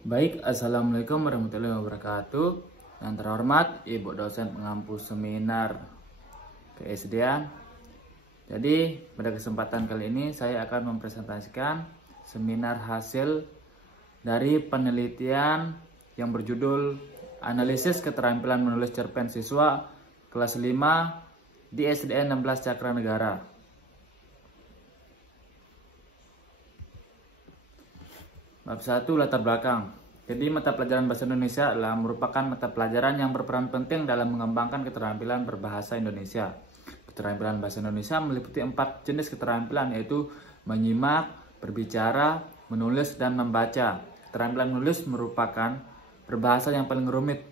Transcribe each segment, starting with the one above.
Baik, Assalamualaikum warahmatullahi wabarakatuh. Yang terhormat Ibu dosen pengampu seminar keSDN. Jadi, pada kesempatan kali ini saya akan mempresentasikan seminar hasil dari penelitian yang berjudul Analisis Keterampilan Menulis Cerpen Siswa kelas 5 di SDN 16 Cakranegara. Bab 1, latar belakang. Jadi mata pelajaran bahasa Indonesia adalah merupakan mata pelajaran yang berperan penting dalam mengembangkan keterampilan berbahasa Indonesia. Keterampilan bahasa Indonesia meliputi 4 jenis keterampilan, yaitu menyimak, berbicara, menulis, dan membaca. Keterampilan menulis merupakan berbahasa yang paling rumit.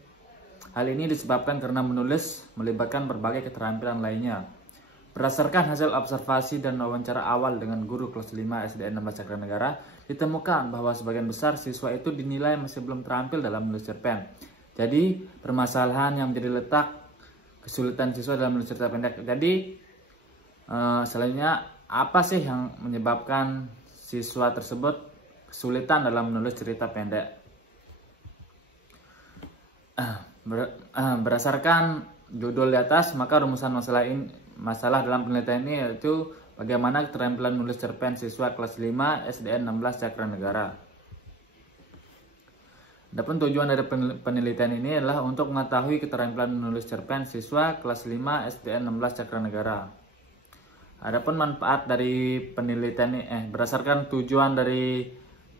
Hal ini disebabkan karena menulis melibatkan berbagai keterampilan lainnya. Berdasarkan hasil observasi dan wawancara awal dengan guru kelas 5 SDN 16 Cakranegara, ditemukan bahwa sebagian besar siswa itu dinilai masih belum terampil dalam menulis cerpen. Jadi, permasalahan yang menjadi letak kesulitan siswa dalam menulis cerita pendek. Jadi, selanjutnya, apa sih yang menyebabkan siswa tersebut kesulitan dalam menulis cerita pendek? Berdasarkan judul di atas, maka rumusan masalah dalam penelitian ini yaitu bagaimana keterampilan menulis cerpen siswa kelas 5 SDN 16 Cakranegara. Adapun tujuan dari penelitian ini adalah untuk mengetahui keterampilan menulis cerpen siswa kelas 5 SDN 16 Cakranegara. Adapun manfaat dari penelitian ini, berdasarkan tujuan dari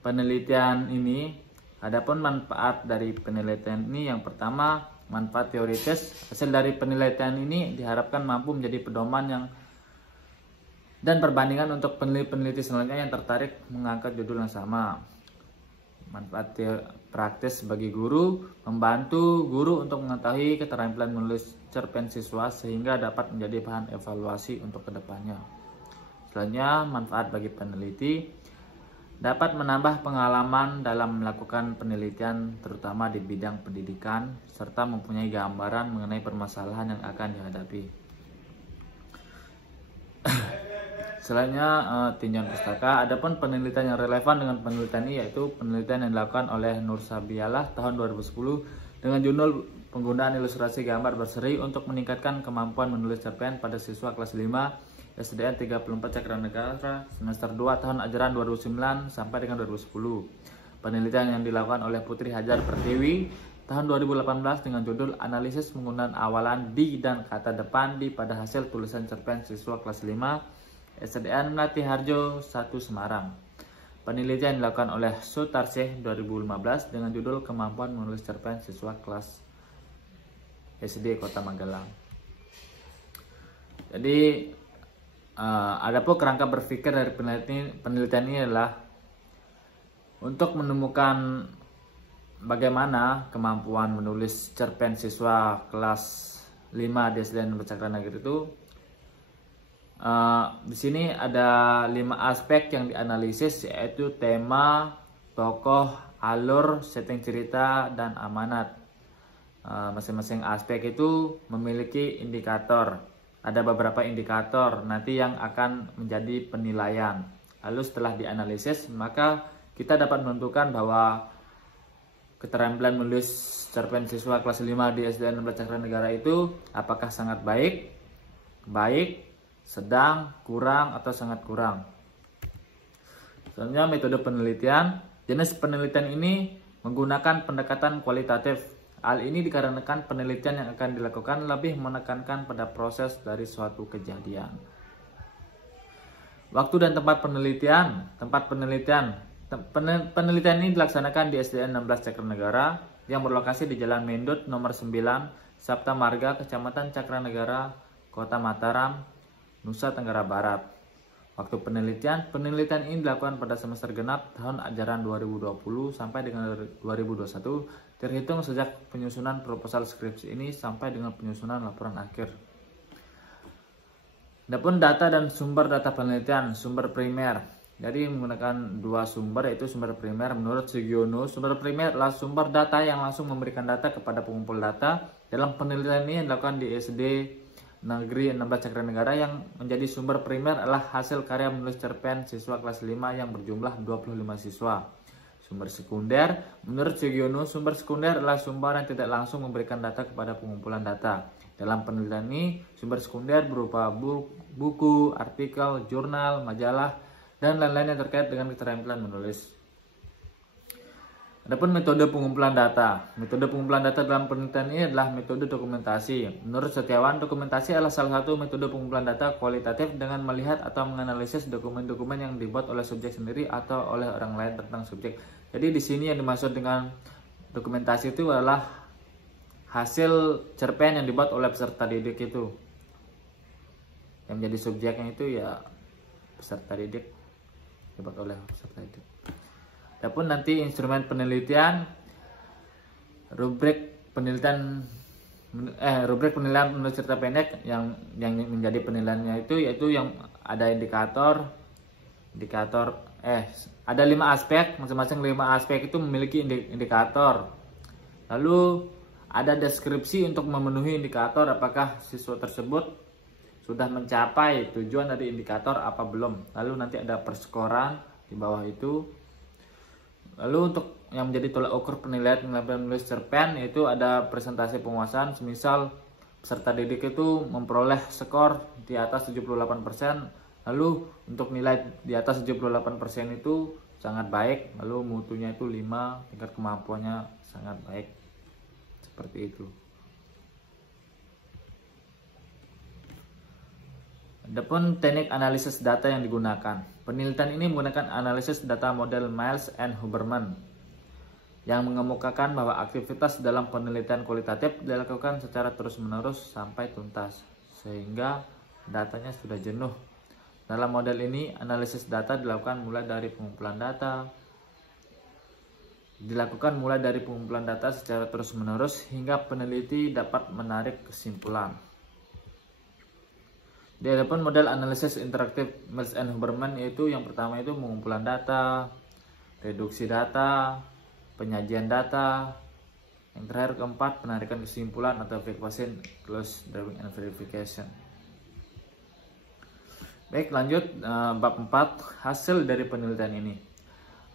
penelitian ini, adapun manfaat dari penelitian ini yang pertama, manfaat teoritis. Hasil dari penelitian ini diharapkan mampu menjadi pedoman dan perbandingan untuk peneliti selanjutnya yang tertarik mengangkat judul yang sama. Manfaat praktis bagi guru, membantu guru untuk mengetahui keterampilan menulis cerpen siswa sehingga dapat menjadi bahan evaluasi untuk kedepannya. Selanjutnya, manfaat bagi peneliti, dapat menambah pengalaman dalam melakukan penelitian terutama di bidang pendidikan serta mempunyai gambaran mengenai permasalahan yang akan dihadapi. Selanjutnya, tinjauan pustaka. Adapun penelitian yang relevan dengan penelitian ini yaitu penelitian yang dilakukan oleh Nur Sabialah tahun 2010 dengan judul penggunaan ilustrasi gambar berseri untuk meningkatkan kemampuan menulis cerpen pada siswa kelas 5 SDN 34 Cakranegara semester 2 tahun ajaran 2009 sampai dengan 2010. Penelitian yang dilakukan oleh Putri Hajar Pertiwi tahun 2018 dengan judul Analisis Penggunaan Awalan Di dan Kata Depan Di pada hasil tulisan cerpen siswa kelas 5 SDN Melati Harjo 1 Semarang. Penelitian dilakukan oleh Sutarsih 2015 dengan judul Kemampuan Menulis Cerpen Siswa kelas SD Kota Magelang. Jadi adapun kerangka berpikir dari penelitian ini adalah untuk menemukan bagaimana kemampuan menulis cerpen siswa kelas 5 di SDN Cakranegara itu. Di sini ada 5 aspek yang dianalisis, yaitu tema, tokoh, alur, setting cerita, dan amanat. Masing-masing aspek itu memiliki indikator. Ada beberapa indikator nanti yang akan menjadi penilaian. Lalu setelah dianalisis, maka kita dapat menentukan bahwa keterampilan menulis cerpen siswa kelas 5 di SDN 16 Cakranegara itu apakah sangat baik, sedang, kurang, atau sangat kurang. Selanjutnya, metode penelitian. Jenis penelitian ini menggunakan pendekatan kualitatif. Hal ini dikarenakan penelitian yang akan dilakukan lebih menekankan pada proses dari suatu kejadian. Waktu dan tempat penelitian. Penelitian ini dilaksanakan di SDN 16 Cakranegara yang berlokasi di Jalan Mendut nomor 9, Sabta Marga, Kecamatan Cakranegara, Kota Mataram, Nusa Tenggara Barat. Waktu penelitian ini dilakukan pada semester genap tahun ajaran 2020 sampai dengan 2021, terhitung sejak penyusunan proposal skripsi ini sampai dengan penyusunan laporan akhir. Adapun data dan sumber data penelitian, sumber primer. Jadi menggunakan 2 sumber, yaitu sumber primer menurut Sugiono. Sumber primer adalah sumber data yang langsung memberikan data kepada pengumpul data. Dalam penelitian ini yang dilakukan di SD Negeri 16 Cakranegara, yang menjadi sumber primer adalah hasil karya menulis cerpen siswa kelas 5 yang berjumlah 25 siswa. Sumber sekunder, menurut Sugiono, sumber sekunder adalah sumber yang tidak langsung memberikan data kepada pengumpulan data. Dalam penelitian ini, sumber sekunder berupa buku, artikel, jurnal, majalah, dan lain-lain yang terkait dengan keterampilan menulis. Adapun metode pengumpulan data. Metode pengumpulan data dalam penelitian ini adalah metode dokumentasi. Menurut Setiawan, dokumentasi adalah salah satu metode pengumpulan data kualitatif dengan melihat atau menganalisis dokumen-dokumen yang dibuat oleh subjek sendiri atau oleh orang lain tentang subjek. Jadi di sini yang dimaksud dengan dokumentasi itu adalah hasil cerpen yang dibuat oleh peserta didik itu. Yang menjadi subjeknya itu ya peserta didik, dibuat oleh peserta didik. Adapun nanti instrumen penelitian, rubrik penilaian menulis cerita pendek yang menjadi penilaiannya itu yaitu yang ada ada 5 aspek, masing-masing 5 aspek itu memiliki indikator. Lalu ada deskripsi untuk memenuhi indikator, apakah siswa tersebut sudah mencapai tujuan dari indikator apa belum. Lalu nanti ada perskoran di bawah itu. Lalu untuk yang menjadi tolak ukur penilaian menulis cerpen yaitu ada presentasi penguasaan. Semisal peserta didik itu memperoleh skor di atas 78%, lalu untuk nilai di atas 78% itu sangat baik, lalu mutunya itu 5, tingkat kemampuannya sangat baik, seperti itu. Adapun teknik analisis data yang digunakan. Penelitian ini menggunakan analisis data model Miles and Huberman yang mengemukakan bahwa aktivitas dalam penelitian kualitatif dilakukan secara terus-menerus sampai tuntas, sehingga datanya sudah jenuh. Dalam model ini, analisis data dilakukan mulai dari pengumpulan data secara terus-menerus hingga peneliti dapat menarik kesimpulan. Di hadapan model analisis interaktif Miles and Huberman yaitu yang pertama itu pengumpulan data, reduksi data, penyajian data, yang terakhir keempat penarikan kesimpulan atau verification, close drawing and verification. Baik, lanjut bab 4, hasil dari penelitian ini.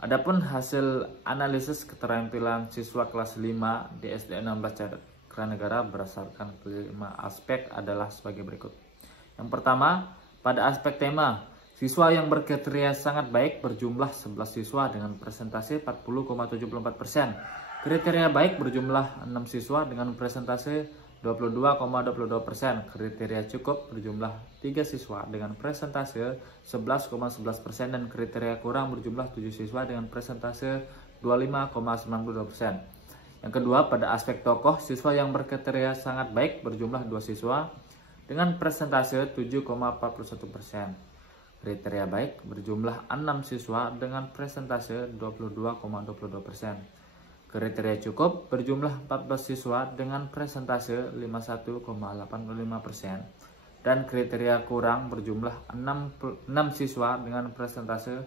Adapun hasil analisis keterampilan siswa kelas 5 di SD 16 Cakranegara berdasarkan 5 aspek adalah sebagai berikut. Yang pertama, pada aspek tema, siswa yang berkriteria sangat baik berjumlah 11 siswa dengan presentasi 40,74%. Kriteria baik berjumlah 6 siswa dengan presentasi 22,22%. Kriteria cukup berjumlah 3 siswa dengan presentase 11,11% dan kriteria kurang berjumlah 7 siswa dengan presentase 25,92%. Yang kedua, pada aspek tokoh, siswa yang berkriteria sangat baik berjumlah 2 siswa dengan presentase 7,41%. Kriteria baik berjumlah 6 siswa dengan presentase 22,22%. Kriteria cukup berjumlah 14 siswa dengan presentase 51,85%. Dan kriteria kurang berjumlah 6 siswa dengan presentase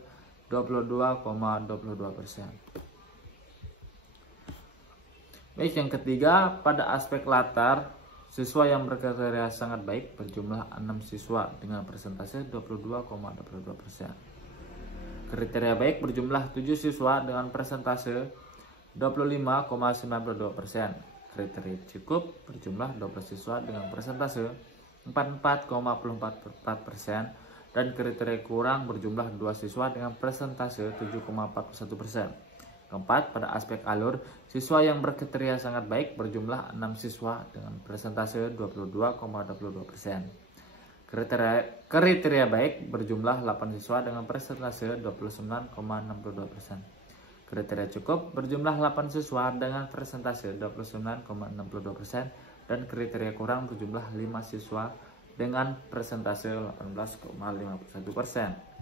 22,22%. Baik, yang ketiga, pada aspek latar, siswa yang berkriteria sangat baik berjumlah 6 siswa dengan presentase 22,22%. Kriteria baik berjumlah 7 siswa dengan presentase 25,92%. Kriteria cukup berjumlah 12 siswa dengan presentase 44,44% dan kriteria kurang berjumlah 2 siswa dengan presentase 7,41%. Keempat, pada aspek alur, siswa yang berkriteria sangat baik berjumlah 6 siswa dengan presentase 22,22%. Kriteria baik berjumlah 8 siswa dengan presentase 29,62%. Kriteria cukup berjumlah 8 siswa dengan presentase 29,62% dan kriteria kurang berjumlah 5 siswa dengan presentase 18,51%.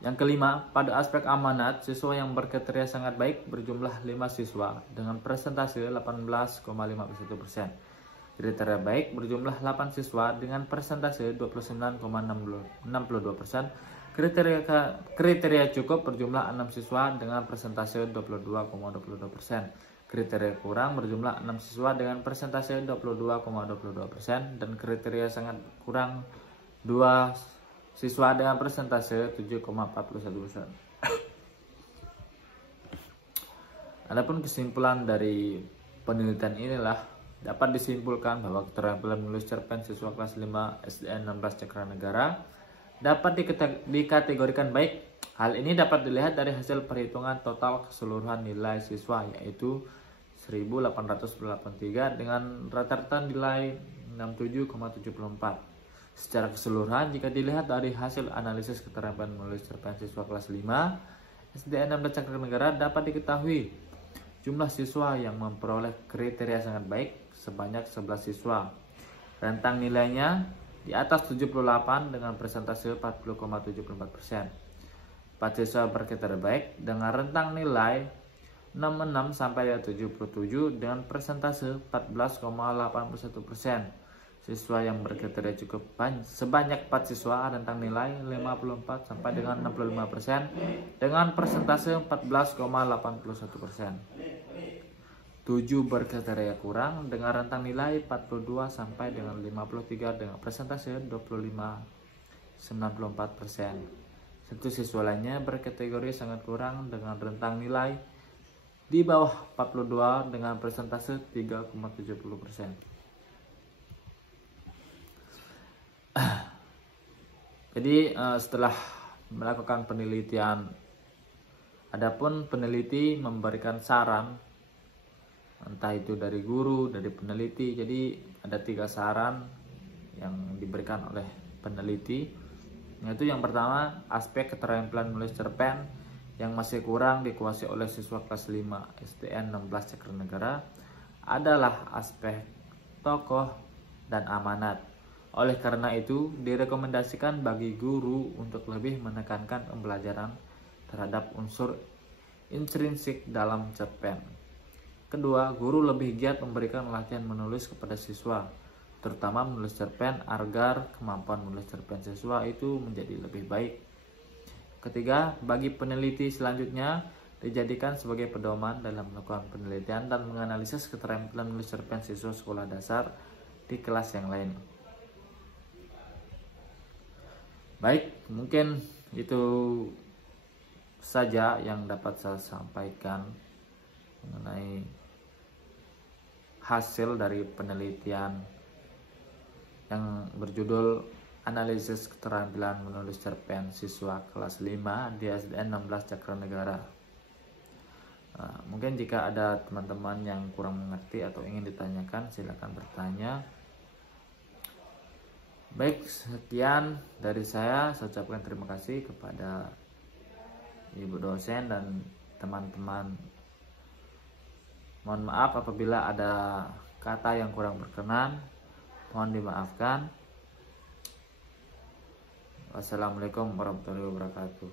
Yang kelima, pada aspek amanat, siswa yang berkriteria sangat baik berjumlah 5 siswa dengan presentase 18,51%. Kriteria baik berjumlah 8 siswa dengan presentase 29,62%. Kriteria cukup berjumlah 6 siswa dengan presentase 22,22%. Kriteria kurang berjumlah 6 siswa dengan presentase 22,22% dan kriteria sangat kurang 2 siswa dengan presentase 7,41%. Adapun kesimpulan dari penelitian inilah dapat disimpulkan bahwa keterampilan menulis cerpen siswa kelas 5 SDN 16 Cakranegara dapat dikategorikan baik. Hal ini dapat dilihat dari hasil perhitungan total keseluruhan nilai siswa, yaitu 1883 dengan rata-rata nilai 67,74. Secara keseluruhan, jika dilihat dari hasil analisis keterampilan menulis cerpen siswa kelas 5 SDN 16 Cakranegara, dapat diketahui jumlah siswa yang memperoleh kriteria sangat baik sebanyak 11 siswa. Rentang nilainya di atas 78 dengan persentase 40,74%. 4 siswa berkriteria baik dengan rentang nilai 66 sampai 77 dengan persentase 14,81%. Siswa yang berkriteria cukup sebanyak 4 siswa rentang nilai 54 sampai dengan 65% dengan persentase 14,81%. 7 berkriteria kurang dengan rentang nilai 42 sampai dengan 53 dengan persentase 25,94%. Satu siswa lainnya berkategori sangat kurang dengan rentang nilai di bawah 42 dengan persentase 3,70%. Jadi setelah melakukan penelitian, adapun peneliti memberikan saran, entah itu dari guru, dari peneliti. Jadi ada 3 saran yang diberikan oleh peneliti, yaitu yang pertama, aspek keterampilan menulis cerpen yang masih kurang dikuasai oleh siswa kelas 5 SDN 16 Cakranegara adalah aspek tokoh dan amanat. Oleh karena itu, direkomendasikan bagi guru untuk lebih menekankan pembelajaran terhadap unsur intrinsik dalam cerpen. Kedua, guru lebih giat memberikan latihan menulis kepada siswa, terutama menulis cerpen agar kemampuan menulis cerpen siswa itu menjadi lebih baik. Ketiga, bagi peneliti selanjutnya dijadikan sebagai pedoman dalam melakukan penelitian dan menganalisis keterampilan menulis cerpen siswa sekolah dasar di kelas yang lain. Baik, mungkin itu saja yang dapat saya sampaikan mengenai hasil dari penelitian yang berjudul Analisis Keterampilan Menulis Cerpen Siswa Kelas 5 di SDN 16 Cakranegara. Mungkin jika ada teman-teman yang kurang mengerti atau ingin ditanyakan, silakan bertanya. Baik, sekian dari saya. Saya ucapkan terima kasih kepada Ibu dosen dan teman-teman. Mohon maaf apabila ada kata yang kurang berkenan. Mohon dimaafkan. Wassalamualaikum warahmatullahi wabarakatuh.